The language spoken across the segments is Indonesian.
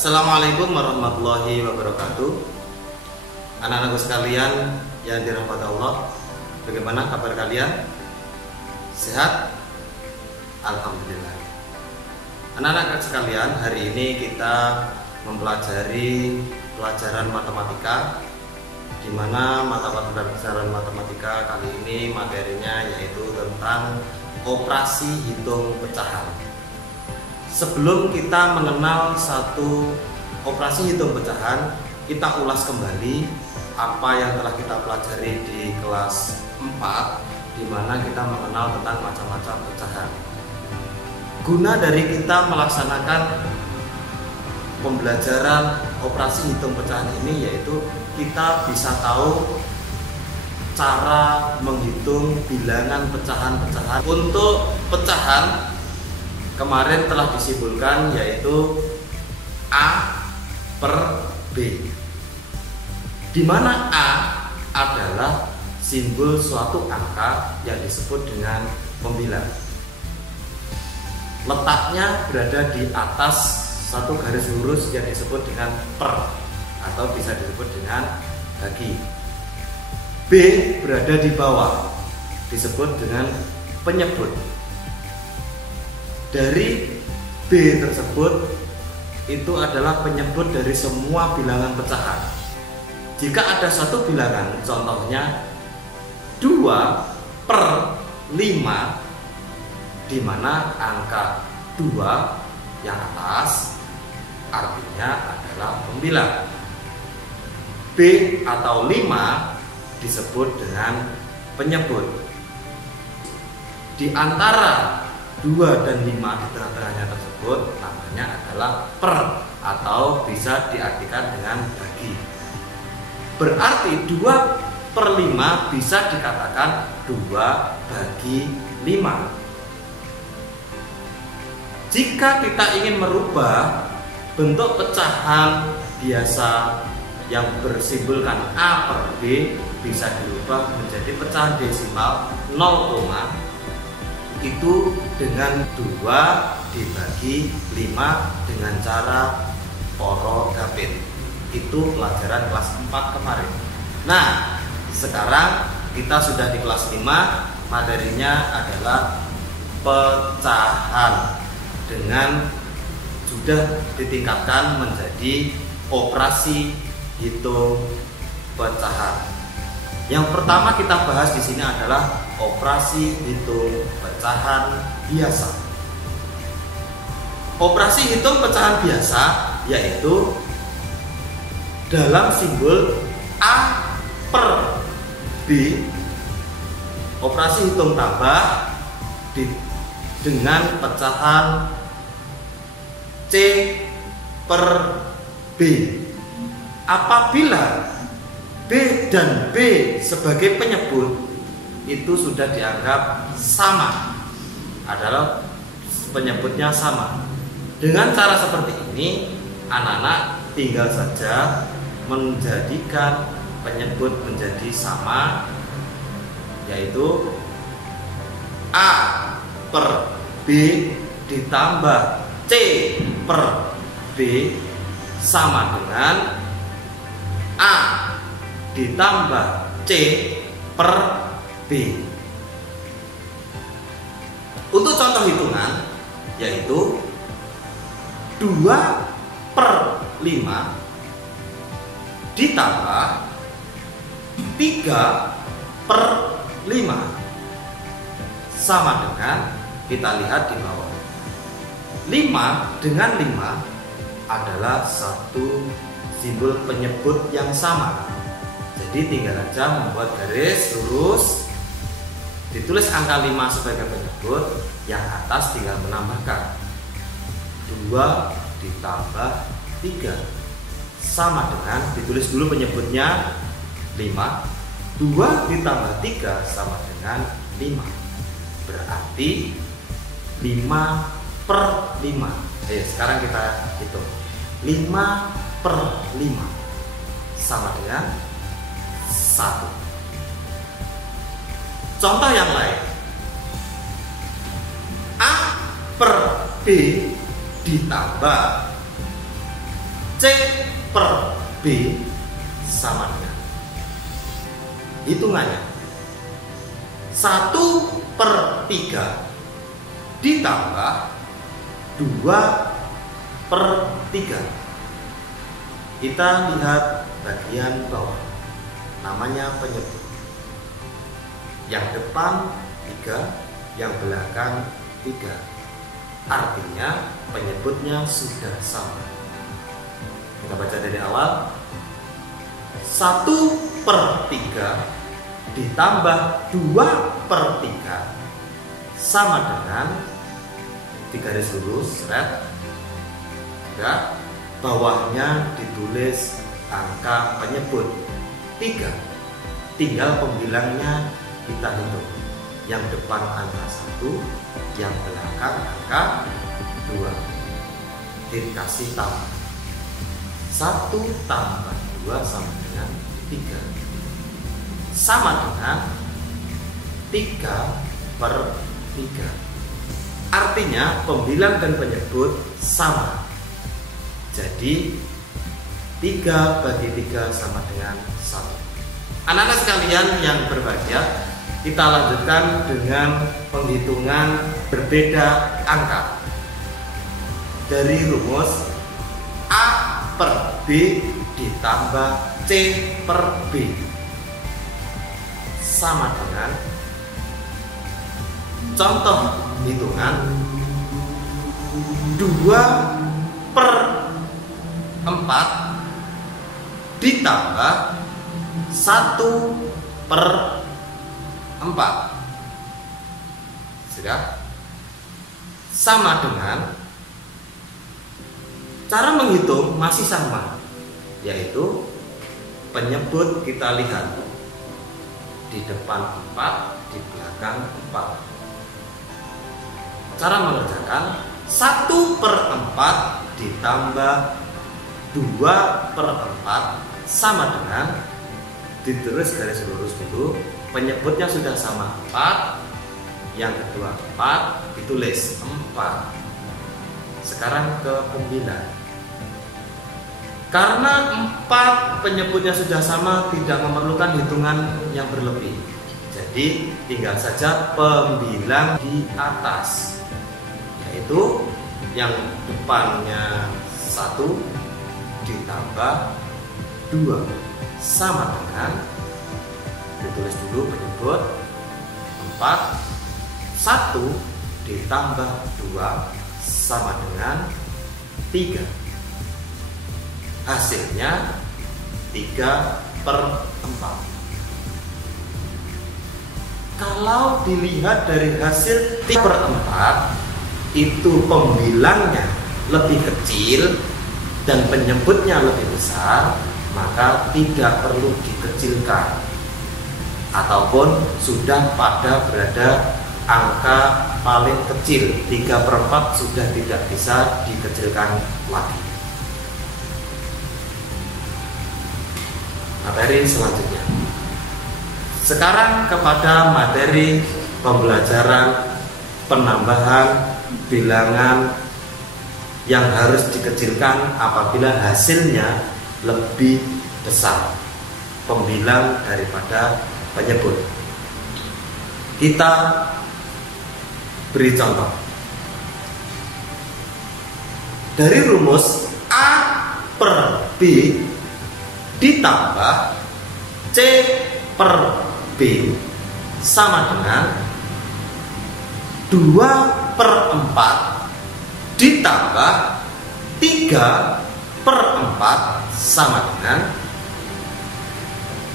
Assalamualaikum warahmatullahi wabarakatuh. Anak-anakku sekalian yang dirahmati Allah, bagaimana kabar kalian? Sehat? Alhamdulillah. Anak-anak sekalian, hari ini kita mempelajari pelajaran matematika, di mana mata pelajaran matematika kali ini materinya yaitu tentang operasi hitung pecahan. Sebelum kita mengenal satu operasi hitung pecahan, kita ulas kembali apa yang telah kita pelajari di kelas 4, di mana kita mengenal tentang macam-macam pecahan. Guna dari kita melaksanakan pembelajaran operasi hitung pecahan ini, yaitu kita bisa tahu cara menghitung bilangan pecahan-pecahan. Untuk pecahan kemarin telah disimpulkan, yaitu A per B, di mana A adalah simbol suatu angka yang disebut dengan pembilang. Letaknya berada di atas satu garis lurus yang disebut dengan per, atau bisa disebut dengan bagi. B berada di bawah, disebut dengan penyebut. Dari B tersebut itu adalah penyebut dari semua bilangan pecahan. Jika ada suatu bilangan, contohnya 2 per 5, di mana angka 2 yang atas artinya adalah pembilang. B atau 5 disebut dengan penyebut. Di antara 2 dan 5 di tengah-tengahnya tersebut namanya adalah per, atau bisa diartikan dengan bagi. Berarti 2 per 5 bisa dikatakan 2 bagi 5. Jika kita ingin merubah bentuk pecahan biasa yang bersimbolkan A per B, bisa dirubah menjadi pecahan desimal 0, itu dengan 2 dibagi 5 dengan cara poro gapit. Itu pelajaran kelas 4 kemarin. Nah, sekarang kita sudah di kelas 5, materinya adalah pecahan, dengan sudah ditingkatkan menjadi operasi hitung pecahan. Yang pertama kita bahas di sini adalah operasi hitung pecahan biasa. Operasi hitung pecahan biasa yaitu dalam simbol A per B, operasi hitung tambah dengan pecahan C per B. Apabila B dan B sebagai penyebut itu sudah dianggap sama, adalah penyebutnya sama. Dengan cara seperti ini, anak-anak tinggal saja menjadikan penyebut menjadi sama, yaitu A per B ditambah C per B sama dengan A ditambah C per B. Untuk contoh hitungan yaitu 2 per 5 ditambah 3 per 5 sama dengan, kita lihat di bawah, 5 dengan 5 adalah satu simbol penyebut yang sama. Jadi tinggal aja membuat garis lurus, ditulis angka 5 sebagai penyebut, yang atas tinggal menambahkan 2 ditambah 3 sama dengan, ditulis dulu penyebutnya 5, 2 ditambah 3 sama dengan 5. Berarti 5 per 5. Sekarang kita hitung 5 per 5 sama dengan 1. Contoh yang lain, A per B ditambah C per B sama dengan, hitungannya 1/3 ditambah 2/3. Kita lihat bagian bawah, namanya penyebut. Yang depan 3, yang belakang 3. Artinya penyebutnya sudah sama. Kita baca dari awal. 1/3 ditambah 2/3 sama dengan, di garis lurus red, bawahnya ditulis angka penyebut 3. Tinggal pembilangnya kita hitung. Yang depan angka 1, yang belakang angka 2. Dikasih tambah 1 tambah 2 sama dengan 3, sama dengan 3/3. Artinya pembilang dan penyebut sama. Jadi 3 bagi 3 sama dengan 1. Anak-anak sekalian yang berbahagia, kita lanjutkan dengan penghitungan berbeda angka. Dari rumus A per B ditambah C per B sama dengan, contoh hitungan 2/4 ditambah 1/4. Sudah? Sama dengan, cara menghitung masih sama, yaitu penyebut kita lihat di depan 4, di belakang 4. Cara mengerjakan 1/4 ditambah 2/4 sama dengan, ditulis garis lurus dulu, penyebutnya sudah sama 4, yang kedua 4, ditulis 4. Sekarang ke pembilang. Karena 4 penyebutnya sudah sama, tidak memerlukan hitungan yang berlebih. Jadi tinggal saja pembilang di atas, yaitu yang depannya 1 ditambah 2 sama dengan, ditulis dulu penyebut 4, 1 ditambah 2 sama dengan 3. Hasilnya 3/4. Kalau dilihat dari hasil 3/4, itu pembilangnya lebih kecil dan penyebutnya lebih besar, maka tidak perlu dikecilkan, ataupun sudah pada berada angka paling kecil 3/4 sudah tidak bisa dikecilkan lagi. Materi selanjutnya. Sekarang kepada materi pembelajaran penambahan bilangan yang harus dikecilkan apabila hasilnya lebih besar pembilang daripada penyebut. Kita beri contoh. Dari rumus A per B ditambah C per B sama dengan 2/4 ditambah 3/4 sama dengan,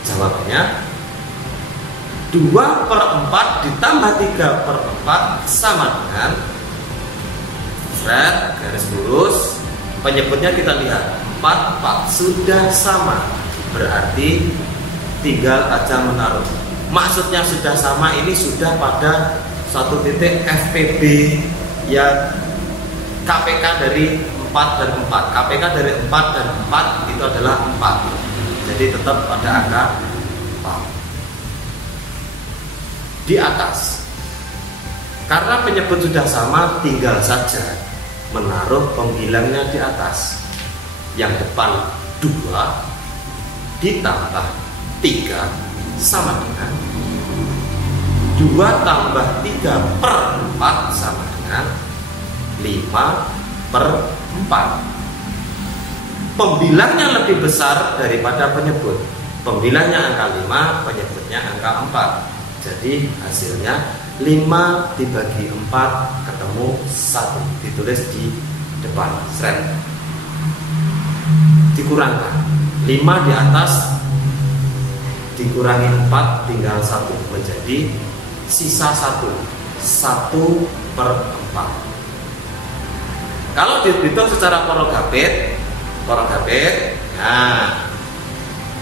jawabannya 2/4 ditambah 3/4 sama dengan, garis lurus, penyebutnya kita lihat 4 sudah sama, berarti tinggal aja menaruh. Maksudnya sudah sama, ini sudah pada satu titik FPB ya, KPK dari 4 dan 4. KPK dari 4 dan 4 itu adalah 4. Jadi tetap pada angka 4 di atas. Karena penyebut sudah sama, tinggal saja menaruh pembilangnya di atas. yang depan 2 ditambah 3 sama dengan 2 tambah 3 per 4 sama dengan 5 per 4. Pembilangnya lebih besar daripada penyebut. Pembilangnya angka 5, penyebutnya angka 4. Jadi hasilnya 5 dibagi 4 ketemu 1. Ditulis di depan. Seret. Dikurangkan 5 di atas dikurangi 4 tinggal 1 menjadi sisa 1 per 4. Kalau dihitung secara porogapit, nah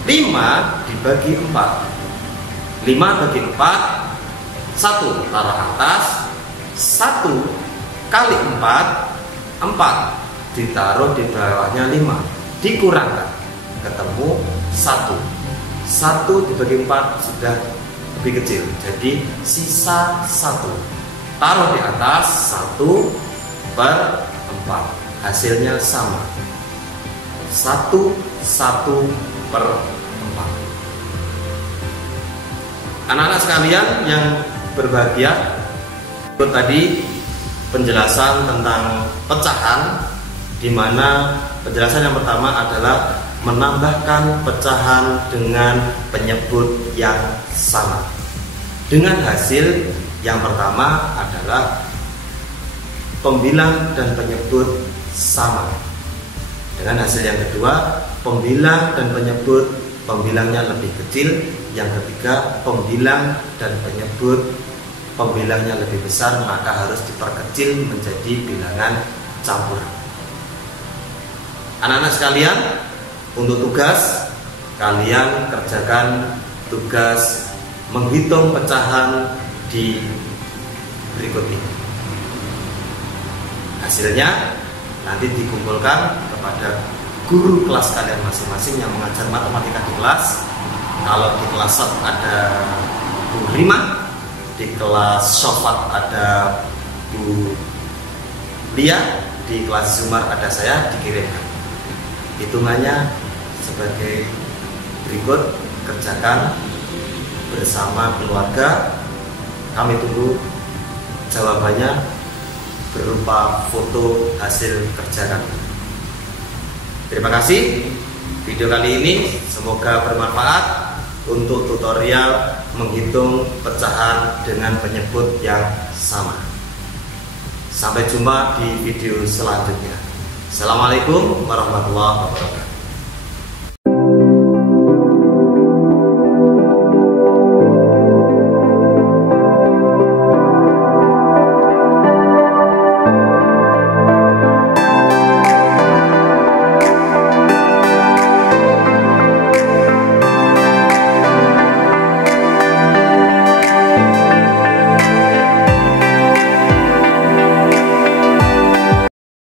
5 dibagi 4, 5 bagi 4 1 taruh atas, 1 kali 4 ditaruh di bawahnya 5, dikurangkan ketemu 1 dibagi 4 sudah lebih kecil, jadi sisa 1 taruh di atas 1 per 4, hasilnya sama 1 per 4. Anak-anak sekalian yang berbahagia, itu tadi penjelasan tentang pecahan, di mana penjelasan yang pertama adalah menambahkan pecahan dengan penyebut yang sama. Dengan hasil yang pertama adalah pembilang dan penyebut sama. Dengan hasil yang kedua, pembilang dan penyebut, pembilangnya lebih kecil. Yang ketiga, pembilang dan penyebut, pembilangnya lebih besar, maka harus diperkecil menjadi bilangan campuran. Anak-anak sekalian, untuk tugas, kalian kerjakan tugas menghitung pecahan di berikut ini. Hasilnya nanti dikumpulkan kepada guru kelas kalian masing-masing yang mengajar matematika di kelas. Kalau di kelas SOT ada Bu Rima, di kelas Sofat ada Bu Lia, di kelas Zumar ada saya, dikirimkan. Hitungannya sebagai berikut, kerjakan bersama keluarga. Kami tunggu jawabannya berupa foto hasil kerja kami. Terima kasih. Video kali ini semoga bermanfaat untuk tutorial menghitung pecahan dengan penyebut yang sama. Sampai jumpa di video selanjutnya. Assalamualaikum warahmatullahi wabarakatuh.